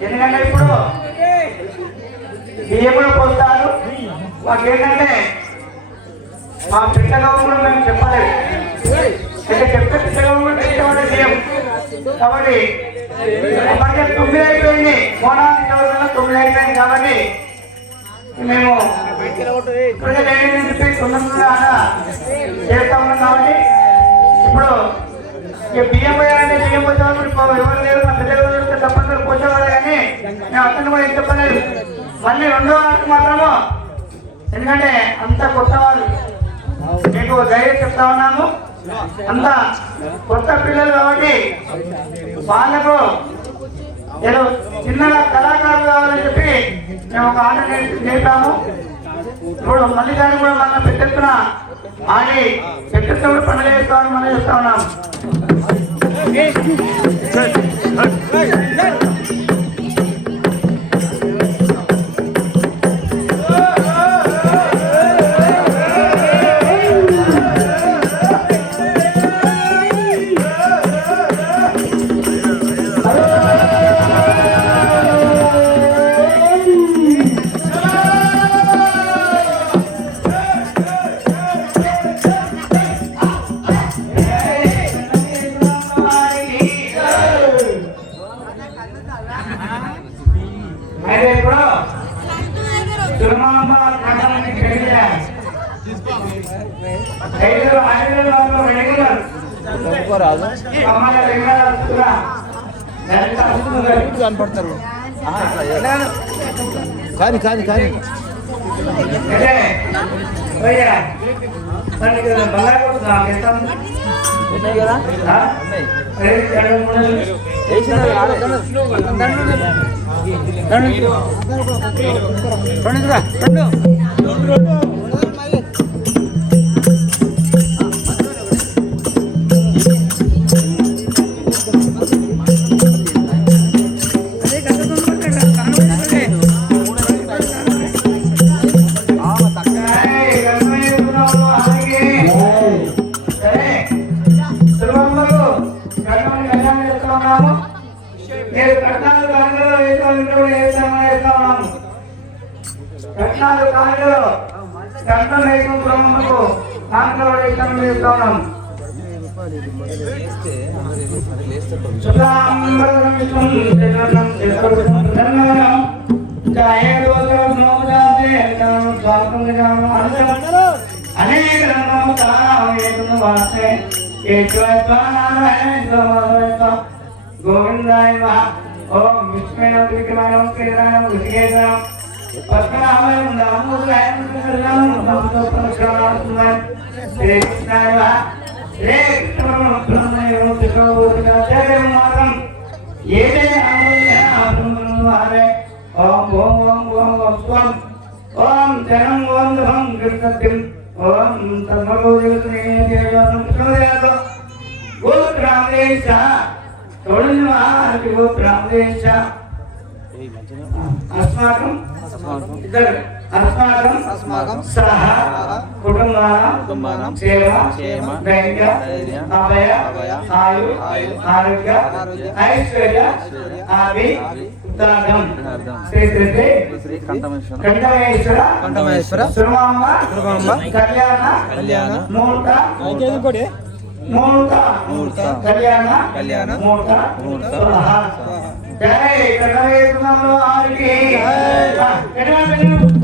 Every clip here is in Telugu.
ఎందుకంటే ఇప్పుడు బియ్యములు పొందుతారు మాకు ఏంటంటే మా పిట్టగా కూడా మేము చెప్పలేదు చెప్తే కూడా కాబట్టి అప్పటికే తొమ్మిది అయిపోయింది మోనాలి గవర్నమెంట్ తొమ్మిది అయిపోయింది కాబట్టి మేము ఇప్పటికే లేని చెప్పి తొమ్మిది చేస్తా ఉన్నాం కాబట్టి ఇప్పుడు ఇక బియ్యం పోయాలంటే బియ్యం పోసేవాళ్ళు ఎవరు లేరు మా పిల్లలు తప్పనిసరి పోసేవాళ్ళు కానీ మేము అతను కూడా ఏం చెప్పలేదు మళ్ళీ రెండో ఆట మాత్రము. ఎందుకంటే అంత కొత్త వాళ్ళు. మీకు ధైర్యం చెప్తా ఉన్నాము. అంత కొత్త పిల్లలు కాబట్టి వాళ్ళకు ఏదో చిన్నగా కళాకారులు కావాలని చెప్పి మేము ఒక ఆట నేర్పాము ఇప్పుడు మళ్ళీ దాన్ని కూడా మన పెట్టెత్తున ఆడి పెట్టెత్తున కూడా పండుగ మనం చేస్తా ఉన్నాం కానీ కానీ కానీ రెండు రెండు జాయేదోదరం మోదాదే తం స్వాగతం నిజాము అనుసరం అనేక రకము తావేతును వాస్తే గోవిందాయ నమః. ఓం విష్ణువే శ్రీరామ ఋషికేశ్వరం పద్మనాభాయ దామోదరాయ నమః శ్రీ కృష్ణాయ నమః శ్రీ కృష్ణాయ మాత్రం ఏదైనా ఆనందరే ఓం ఓం ఓం ఓం ఓం స్వం ఓం జనం ఓం అస్మాకం. అస్మాకం సహ కుటుంబానం సేవ క్షేమ ధైర్య అభయ ఆయు ఆరోగ్య ఐశ్వర్య శ్రీ కంఠమేశ్వర కంఠమేశ్వర సురమాంబ సురమాంబ. కళ్యాణ కళ్యాణ. మూర్త మూర్త మూర్త మూర్త కళ్యాణ. కళ్యాణ. మూర్త మూర్త స్వాహ. జై కంఠమేశ్వరంలో ఆరికి కళ్యాణ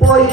పోయి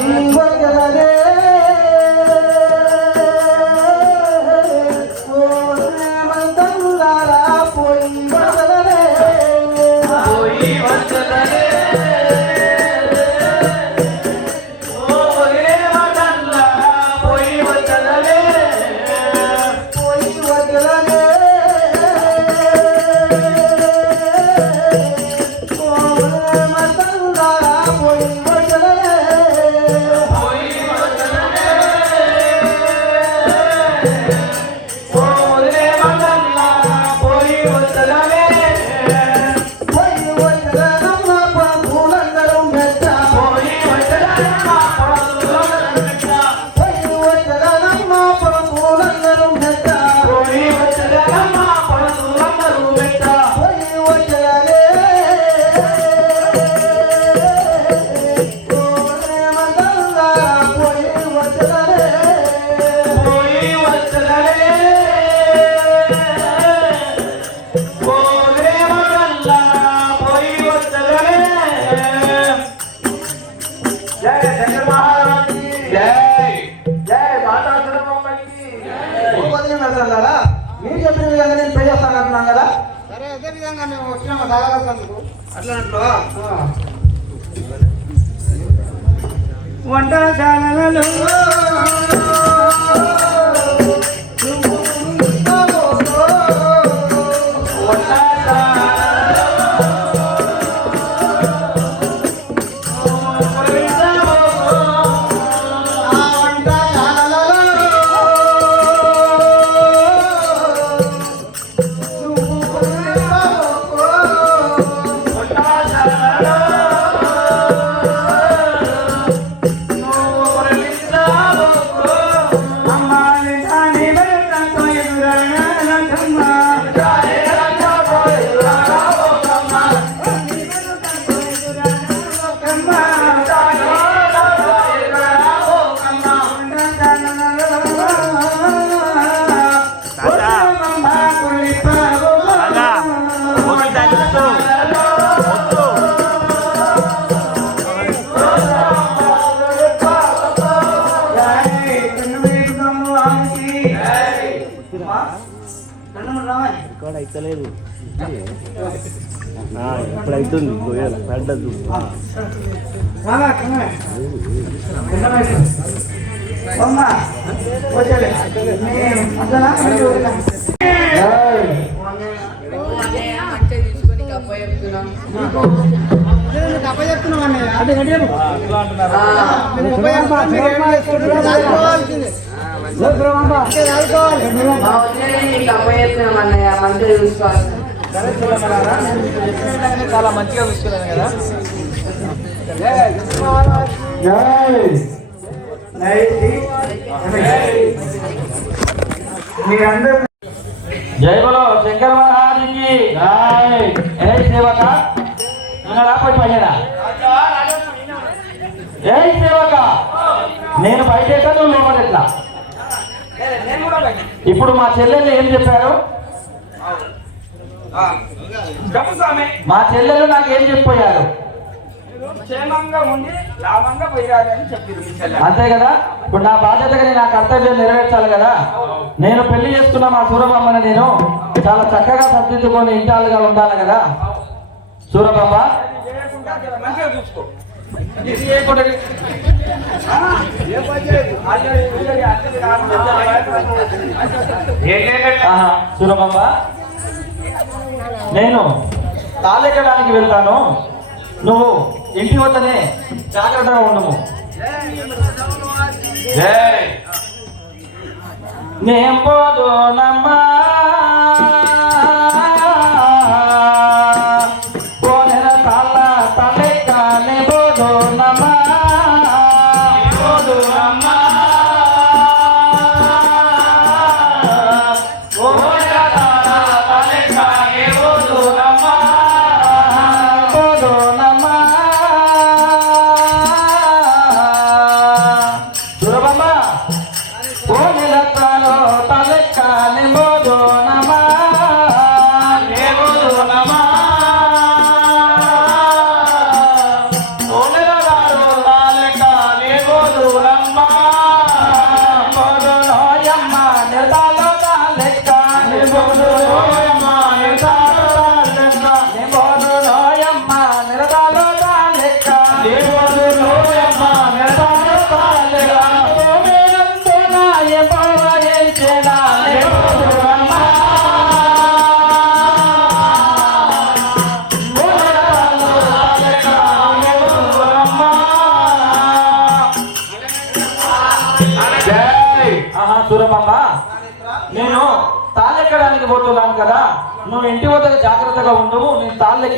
వంటశాలలో ఇక్కడ అయితలేదు ఇప్పుడు అవుతుంది గొయ్యలు పడ్డదు మీకు అప్పచెప్తున్నాం అన్నయ్య. మీరందరూ జై బలో శంకర మహారాజుకి. జై జై సేవక ఉన్నాడా పోయి పైన. జై సేవక నేను బయట నువ్వు లోపల ఎట్లా ఇప్పుడు మా చెల్లెళ్ళు ఏం చెప్పారు? మా చెల్లెలు నాకు ఏం చెప్పిపోయారు క్షేమంగా ఉండి లాభంగా పోయారు అని చెప్పారు అంతే కదా? ఇప్పుడు నా బాధ్యతగా నేను నా కర్తవ్యం నెరవేర్చాలి కదా? నేను పెళ్ళి చేసుకున్న మా సూరబామ్మని నేను చాలా చక్కగా సర్దిద్దుకొని ఇంటాలుగా ఉండాలి కదా? సూరబామ్మ సూరబామ్మ నేను తాళెక్కడానికి వెళ్తాను. నువ్వు ఇంటి వద్దనే జాగ్రత్తగా ఉండము. నేను పోదునమ్మా పోనెన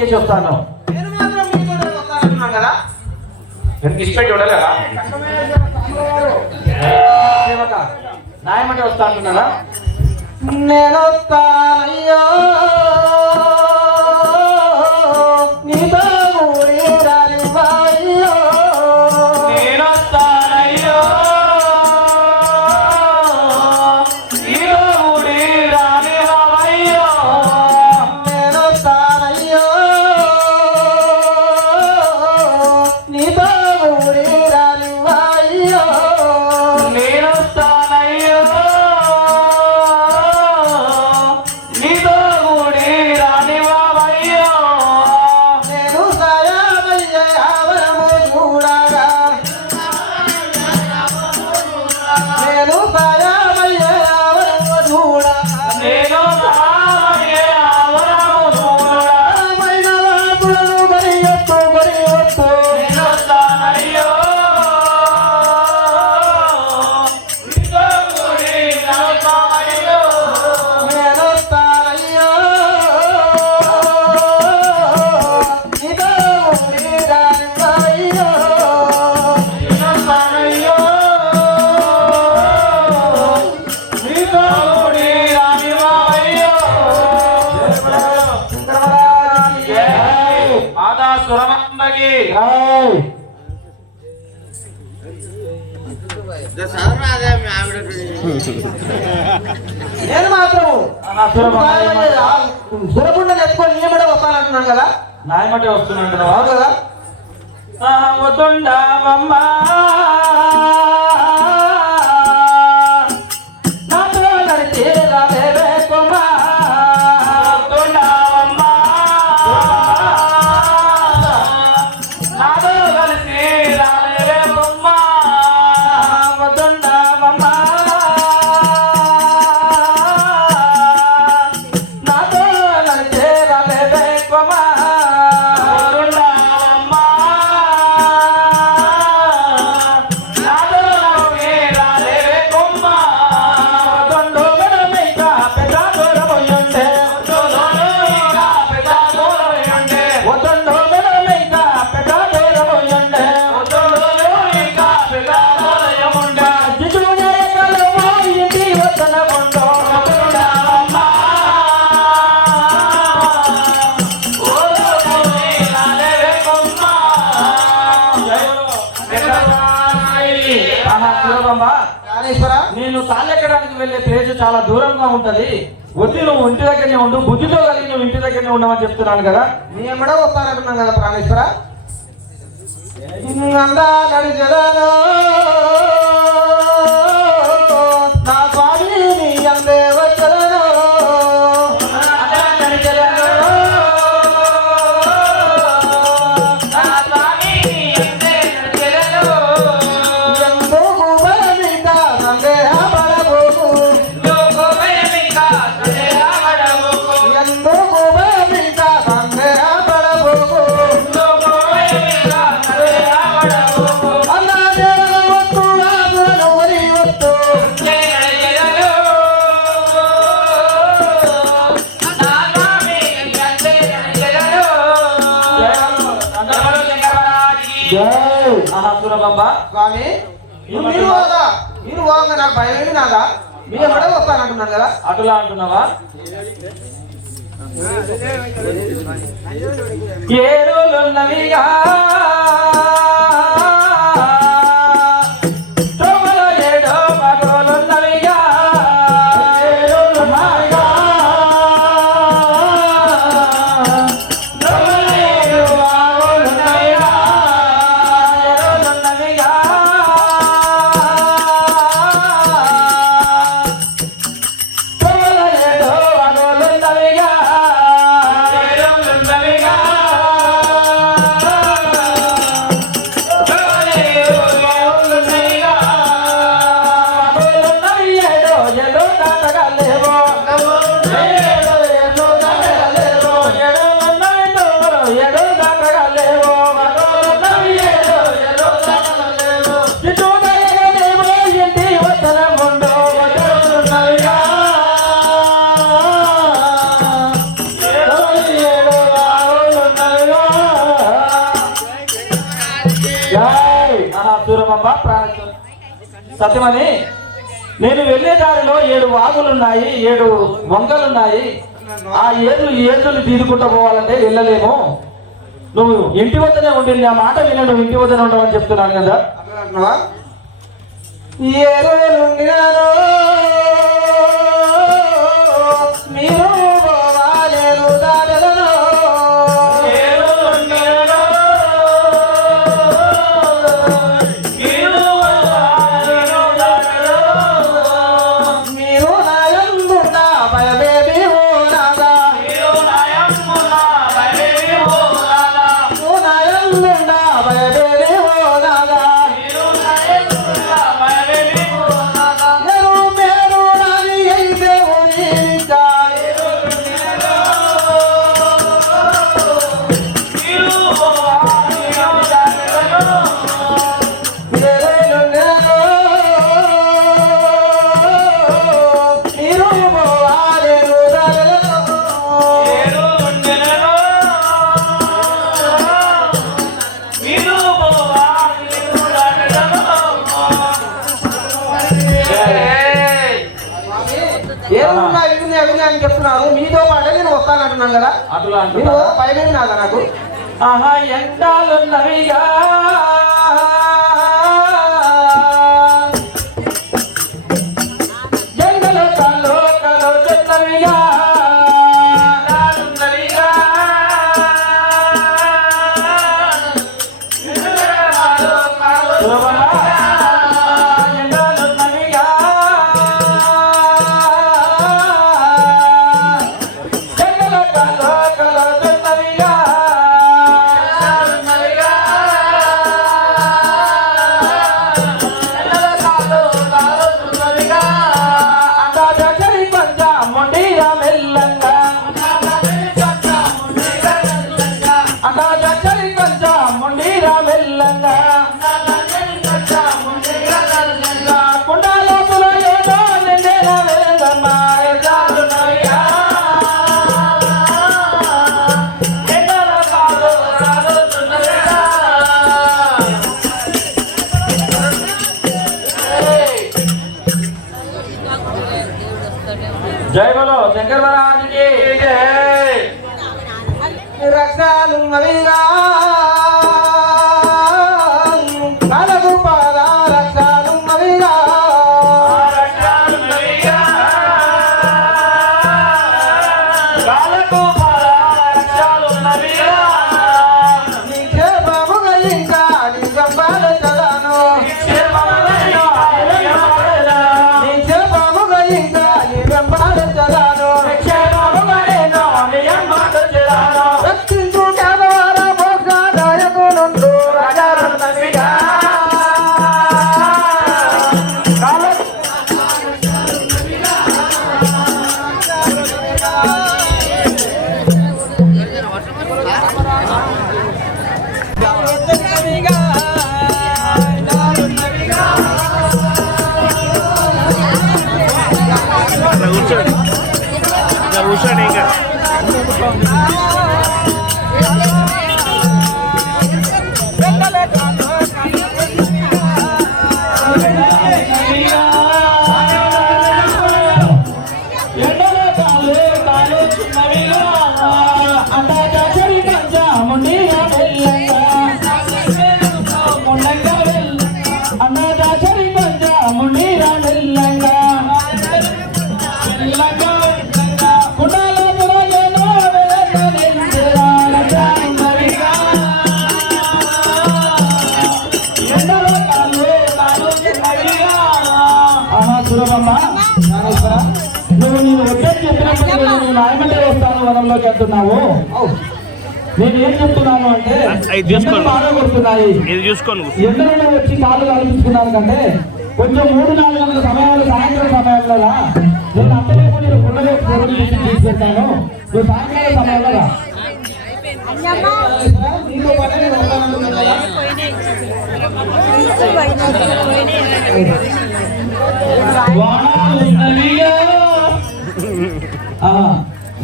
చేసి వస్తాను. నాయమంటే వస్తా అంటున్నానా నేను వస్తానయ్యో. నేను మాత్రం సురపుండని ఎత్తుకొని నియమడే వస్తానంటున్నాను కదా? నాయమటే వస్తున్నాను కదా? వద్దుండా నేను తాళ్ళెక్కడానికి వెళ్ళే పేజ్ చాలా దూరంగా ఉంటది. ఒత్తిడి నువ్వు ఇంటి దగ్గరనే ఉండు బుద్ధితో కలిగి ఇంటి దగ్గరనే ఉన్నామని చెప్తున్నాను కదా. నేను కూడా వస్తానంటున్నాను కదా ప్రాణేశ్వర. నడిచదానో స్వామి నువ్వు మీరు పోగా మీరు పోగా నాకు భయం ఏమి నాదా మీరు ఎవడో వస్తాను అంటున్నాను కదా అటులా అంటున్నావా ఏ రోజులున్నవిగా సత్యమని నేను వెళ్ళే దారిలో ఏడు వాగులున్నాయి ఏడు వంకలున్నాయి. ఆ ఏళ్ళు ఏళ్ళు తీరుకుంటూ పోవాలంటే వెళ్ళలేము. నువ్వు ఇంటి వద్దనే ఉండి నా మాట విన నువ్వు ఇంటి వద్దనే ఉండవని చెప్తున్నాను కదా. అట్లా వస్తానంటున్నాను కదా? అట్లా నాదా నాకు? ఆహా ఎండాలున్నవిగా. కష్టాలున్నవిగా Yeah. వస్తాను వనంలోకి వెళ్తున్నావు నేను ఏం చెప్తున్నాను అంటే బాగా కొడుతున్నాయి. ఎండలలో వచ్చి కాళ్ళు కల్పించుకున్నాను కంటే కొంచెం మూడు నాలుగు గంటల సమయాలు సాయంత్రం సమయంలో. నేను అంతలేపు నేను గుండెలో తీసుకెళ్తాను నువ్వు సాయంకాలం సమయంలో రా. నీతో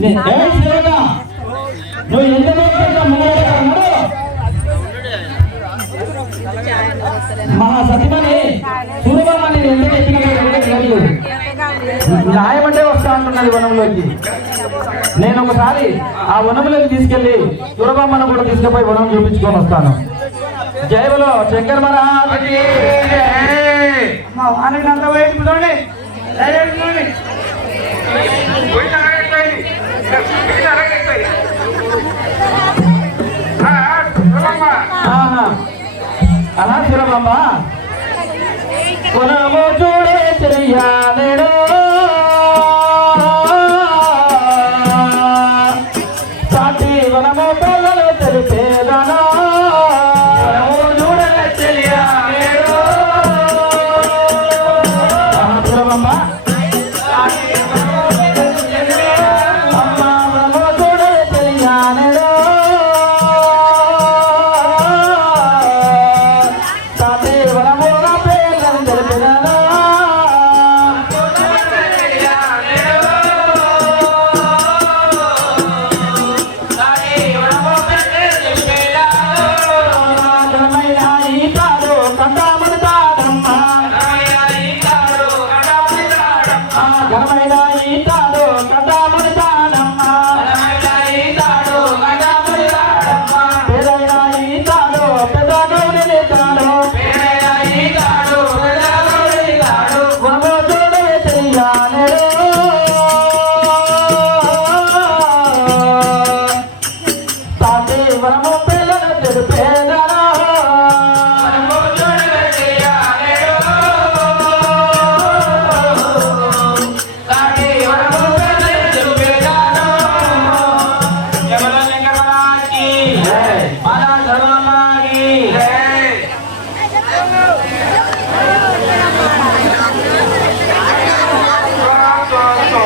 పాటే నువ్వు మా సతీమణి వస్తా అంటున్నది వనంలోకి నేను ఒకసారి ఆ వనంలోకి తీసుకెళ్ళి దురబమ్మను కూడా తీసుకుపోయి వనం చూపించుకొని వస్తాను జైబులో శంకర్ మహారాజుకి అంత వయసు ఆ, చూడమ్మ. ఆహా. అలా దురబమ్మ వనము చూడే చెయ్యాలేడో